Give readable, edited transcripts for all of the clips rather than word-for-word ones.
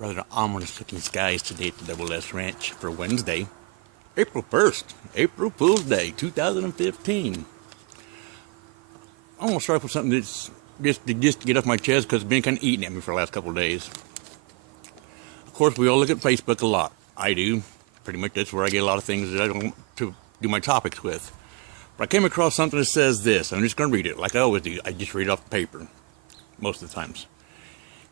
rather ominous looking skies today at the Double S Ranch for Wednesday, April 1st, April Fool's Day, 2015. I'm going to start off with something that's just to get off my chest because it's been kind of eating at me for the last couple of days. Of course, we all look at Facebook a lot. I do. Pretty much that's where I get a lot of things that I don't to do my topics with. But I came across something that says this. I'm just going to read it like I always do. I just read it off the paper most of the times.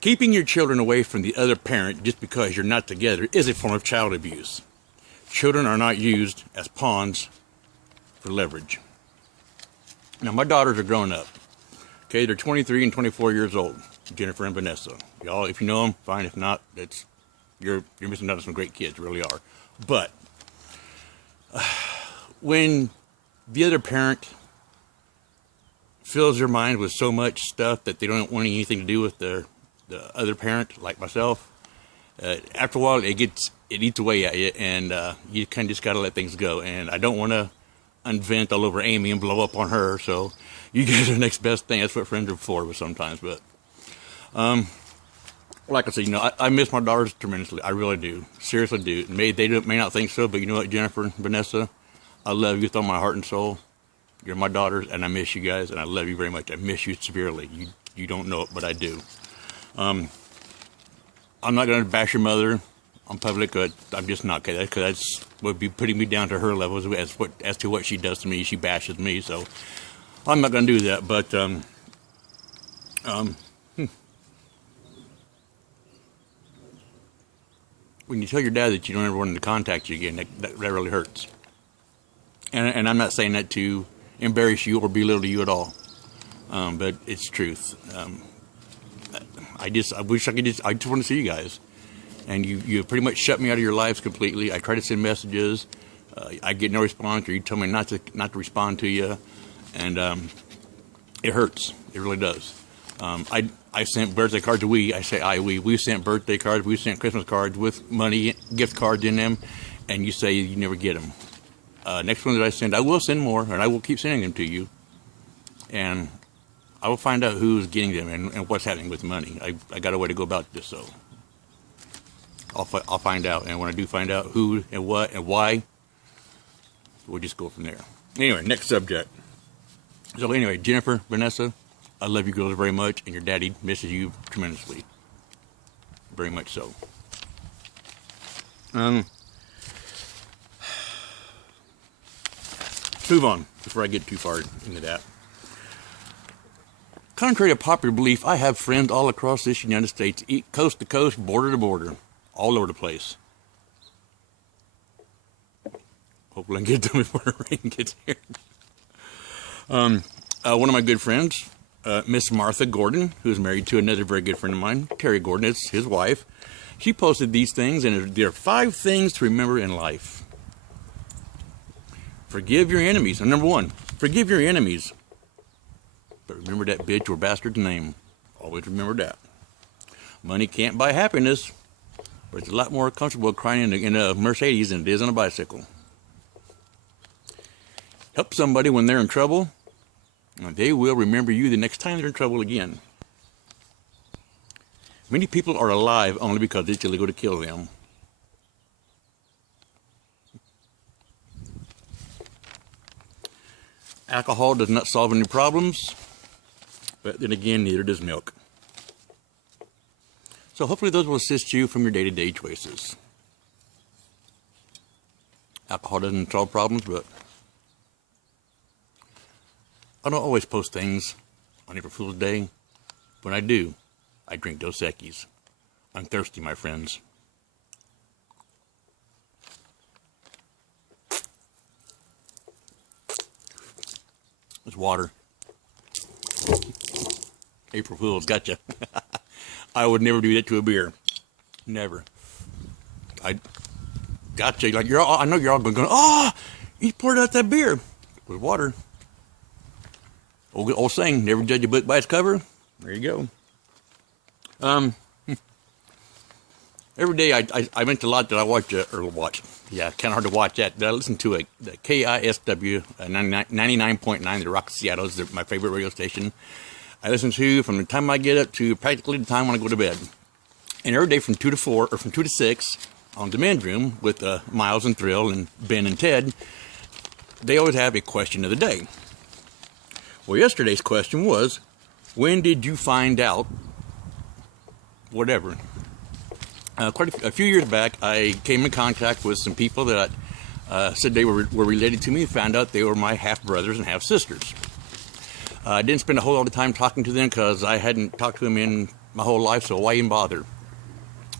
Keeping your children away from the other parent just because you're not together is a form of child abuse. Children are not used as pawns for leverage. Now, my daughters are grown up. Okay, they're 23 and 24 years old, Jennifer and Vanessa. Y'all, if you know them, fine. If not, you're missing out on some great kids, really are. But when the other parent fills their mind with so much stuff that they don't want anything to do with the other parent, like myself, after a while it eats away at you, and you kind of just got to let things go. And I don't want to unvent all over Amy and blow up on her, so you guys are the next best thing. That's what friends are for sometimes. But like I said, I miss my daughters tremendously. I really do, seriously do. They may not think so, but you know what, Jennifer and Vanessa, I love you with all my heart and soul. You're my daughters, and I miss you guys, and I love you very much. I miss you severely. You don't know it, but I do. I'm not going to bash your mother on public. I'm just not, because that would be putting me down to her level as to what she does to me. She bashes me, so I'm not going to do that. But when you tell your dad that you don't ever want him to contact you again, that really hurts. And I'm not saying that to embarrass you or belittle you at all, but it's truth. I just want to see you guys, and you pretty much shut me out of your lives completely. I try to send messages, I get no response, or you tell me not to respond to you, and it hurts. It really does. I sent birthday cards. We sent birthday cards. We sent Christmas cards with money, gift cards in them, and you say you never get them. Next one that I send, I will send more, and I will keep sending them to you, and I will find out who's getting them and what's happening with the money. I got a way to go about this, so I'll find out. And when I do find out who and what and why, we'll just go from there. Anyway, next subject. So anyway, Jennifer, Vanessa, I love you girls very much, and your daddy misses you tremendously. Very much so. Let's move on before I get too far into that. Contrary to popular belief, I have friends all across this United States, coast to coast, border to border, all over the place. Hopefully I can get them before the rain gets here. One of my good friends, Miss Martha Gordon, who's married to another very good friend of mine, Terry Gordon, it's his wife. She posted these things, and there are 5 things to remember in life. Forgive your enemies. And number 1, forgive your enemies. But remember that bitch or bastard's name. Always remember that. Money can't buy happiness, but it's a lot more comfortable crying in a Mercedes than it is on a bicycle. Help somebody when they're in trouble, and they will remember you the next time they're in trouble again. Many people are alive only because it's illegal to kill them. Alcohol does not solve any problems, but then again, neither does milk. So hopefully those will assist you from your day-to-day choices. Alcohol doesn't solve problems, but I don't always post things on April Fool's Day. When I do, I drink Dos Equis. I'm thirsty, my friends. It's water. April Fool's, gotcha. I would never do that to a beer. Never. I gotcha. Like I know you're all going, you poured out that beer. It was water. Old saying, never judge a book by its cover. There you go. Every day I meant a lot that I watch. Yeah, kind of hard to watch that. But I listen to the KISW 99.9, the Rock of Seattle is my favorite radio station. I listen to from the time I get up to practically the time when I go to bed. And every day from 2 to 4, or from 2 to 6, on the men's room with Miles and Thrill and Ben and Ted, they always have a question of the day. Well, yesterday's question was, when did you find out whatever? Quite a few years back, I came in contact with some people that said they were related to me, and found out they were my half-brothers and half-sisters. I didn't spend a whole lot of time talking to them because I hadn't talked to them in my whole life, so why even bother?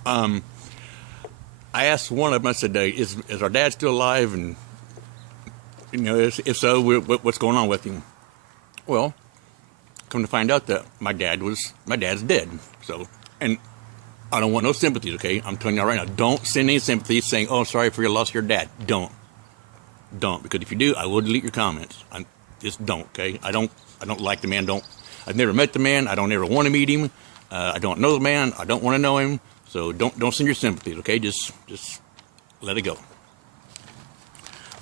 I asked one of them, I said, is our dad still alive? And, you know, if so, what's going on with him? Well, come to find out that my dad's dead. So, and I don't want no sympathies, okay? I'm telling you right now, don't send any sympathies saying, oh, sorry for your loss of your dad. Don't, because if you do, I will delete your comments. Just don't, okay? I don't like the man. I've never met the man. I don't ever want to meet him. I don't know the man. I don't want to know him. So don't send your sympathies, okay? Just let it go.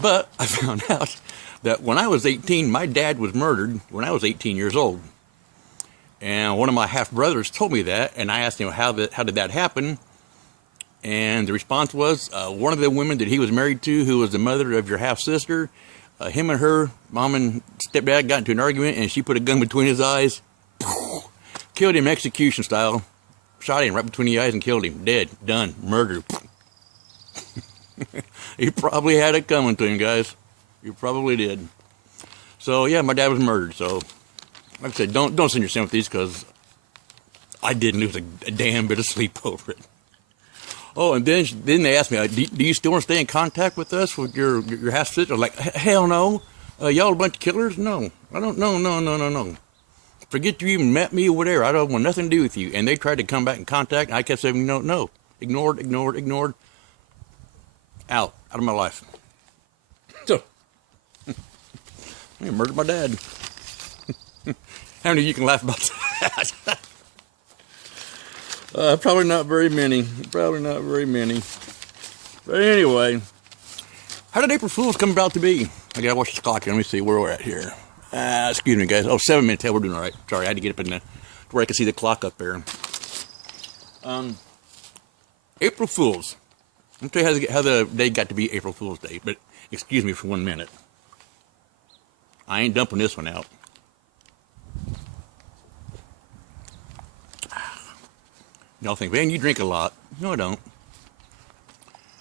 But I found out that when I was 18, my dad was murdered when I was 18 years old. And one of my half-brothers told me that, and I asked him, how did that happen? And the response was, one of the women that he was married to, who was the mother of your half-sister, him and her mom and stepdad got into an argument, and she put a gun between his eyes, killed him execution style, shot him right between the eyes and killed him. Dead, done, murdered. He probably had it coming to him, guys. He probably did. So yeah, my dad was murdered. So like I said, don't send your sympathies, because I didn't lose a damn bit of sleep over it. Oh, and then they asked me, do you still want to stay in contact with us, with your half sister? I was like, hell no. Y'all a bunch of killers? No, I don't. No. Forget you even met me or whatever. I don't want nothing to do with you. And they tried to come back in contact, and I kept saying, no. Ignored. Out of my life. So, I murdered my dad. How many of you can laugh about that? Probably not very many. But anyway, how did April Fool's come about to be? I gotta watch the clock. Let me see where we're at here. Excuse me, guys. Oh, 7 minutes. Yeah, we're doing all right. Sorry, I had to get up in where I could see the clock up there. April Fool's. Let me tell you how the day got to be April Fool's Day. But excuse me for 1 minute. I ain't dumping this one out. Y'all think, man, you drink a lot. No, I don't.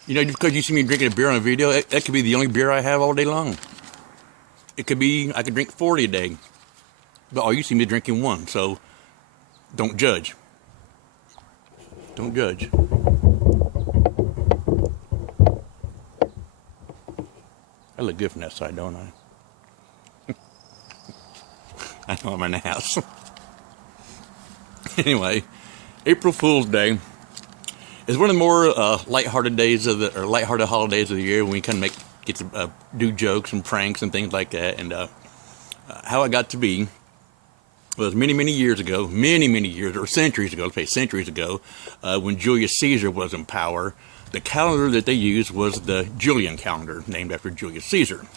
You know, just because you see me drinking a beer on a video, that could be the only beer I have all day long. It could be, I could drink 40 a day. But all you see me drinking one, so don't judge. Don't judge. I look good from that side, don't I? I know I'm in the house. Anyway, April Fool's Day is one of the more lighthearted days lighthearted holidays of the year, when we kind of get to do jokes and pranks and things like that. And how it got to be was many years ago, many years, or centuries ago, let's say centuries ago, when Julius Caesar was in power. The calendar that they used was the Julian calendar, named after Julius Caesar.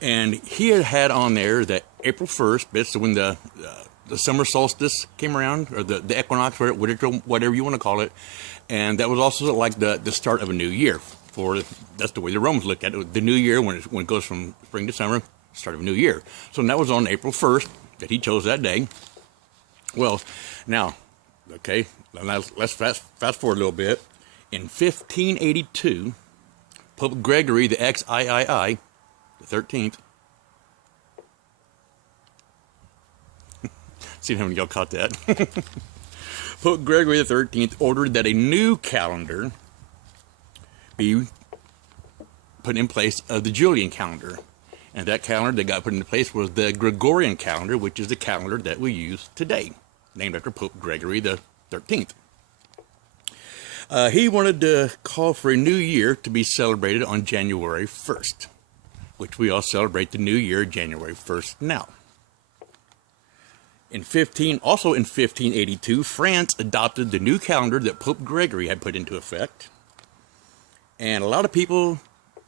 And he had on there that April 1st, that's when the summer solstice came around, or the equinox, whatever you want to call it. And that was also like the start of a new year. That's the way the Romans looked at it. The new year, when it goes from spring to summer, start of a new year. So that was on April 1st that he chose that day. Well, now, okay, let's fast forward a little bit. In 1582, Pope Gregory the XIII, the 13th, see how many of y'all caught that? Pope Gregory the 13th ordered that a new calendar be put in place of the Julian calendar. And that calendar that got put into place was the Gregorian calendar, which is the calendar that we use today, named after Pope Gregory the 13th. He wanted to call for a new year to be celebrated on January 1st, which we all celebrate the new year, January 1st now. Also in 1582, France adopted the new calendar that Pope Gregory had put into effect. And a lot of people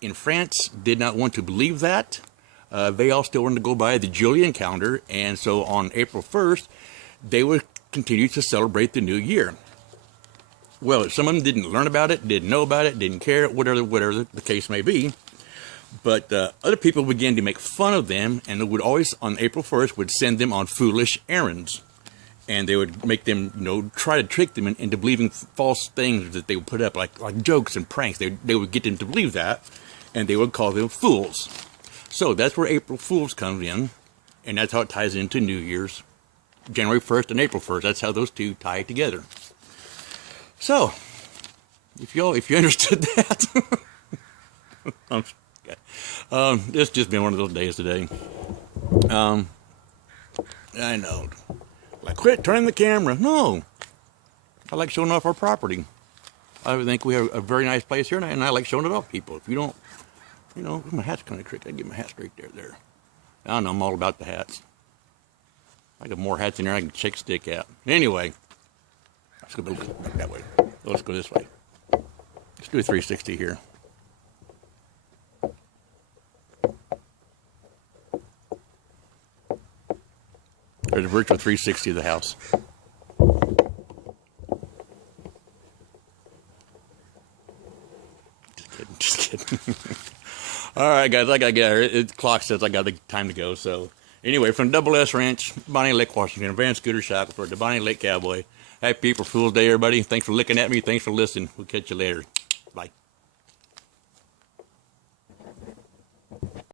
in France did not want to believe that. They all still wanted to go by the Julian calendar, and so on April 1st, they would continue to celebrate the new year. Well, some of them didn't learn about it, didn't know about it, didn't care, whatever the case may be. But other people began to make fun of them, and they would always, on April 1st, would send them on foolish errands. And they would make them, try to trick them into believing false things that they would put up, like jokes and pranks. They would get them to believe that, and they would call them fools. So that's where April Fools comes in, and that's how it ties into New Year's, January 1st and April 1st. That's how those two tie together. So, if you understood that, it's just been one of those days today. I know. Like, quit turning the camera. No. I like showing off our property. I think we have a very nice place here, and I like showing it off to people. If you don't, my hat's kind of crooked. I get my hat straight there. I don't know, I'm all about the hats. I got more hats in there I can shake a stick at. Anyway, let's go that way. Let's go this way. Let's do a 360 here. There's a virtual 360 of the house. Just kidding. All right, guys, I gotta get here. The clock says I got the time to go. So, anyway, from Double S Ranch, Bonnie Lake, Washington, Van Scooter Shackelford, the Bonnie Lake Cowboy. Happy April Fool's Day, everybody. Thanks for looking at me. Thanks for listening. We'll catch you later.